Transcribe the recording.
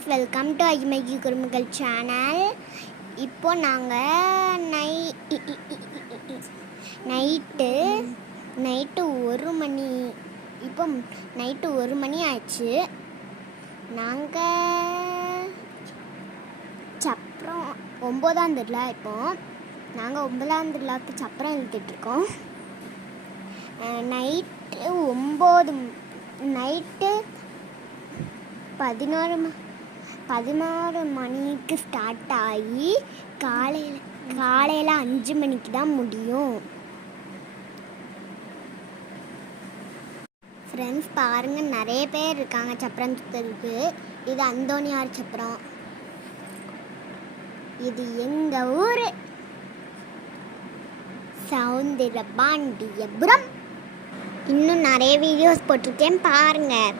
Friends, welcome to அஜிமகி குறும்புகள் channel. இப்போ நாங்கள் நைட்டு 1 மணி, இப்போ நைட்டு 1 மணி ஆச்சு. நாங்கள் சப்பரம் 9ஆம் திருவிழா. இப்போ நாங்கள் 9ஆம் திருவிழாவுக்கு சப்பரம் இழுத்துட்ருக்கோம். நைட்டு 11 மணிக்கு ஸ்டார்ட் ஆகி காலையில் 5 மணிக்கு தான் முடியும். ஃப்ரெண்ட்ஸ் பாருங்கள், நிறைய பேர் இருக்காங்க சப்பரம் சுற்றுறதுக்கு. இது அந்தோணியார் சப்பரம். இது எங்கள் ஊர் சவுந்தரபாண்டியபுரம். இன்னும் நிறைய வீடியோஸ் போட்டிருக்கேன், பாருங்கள்.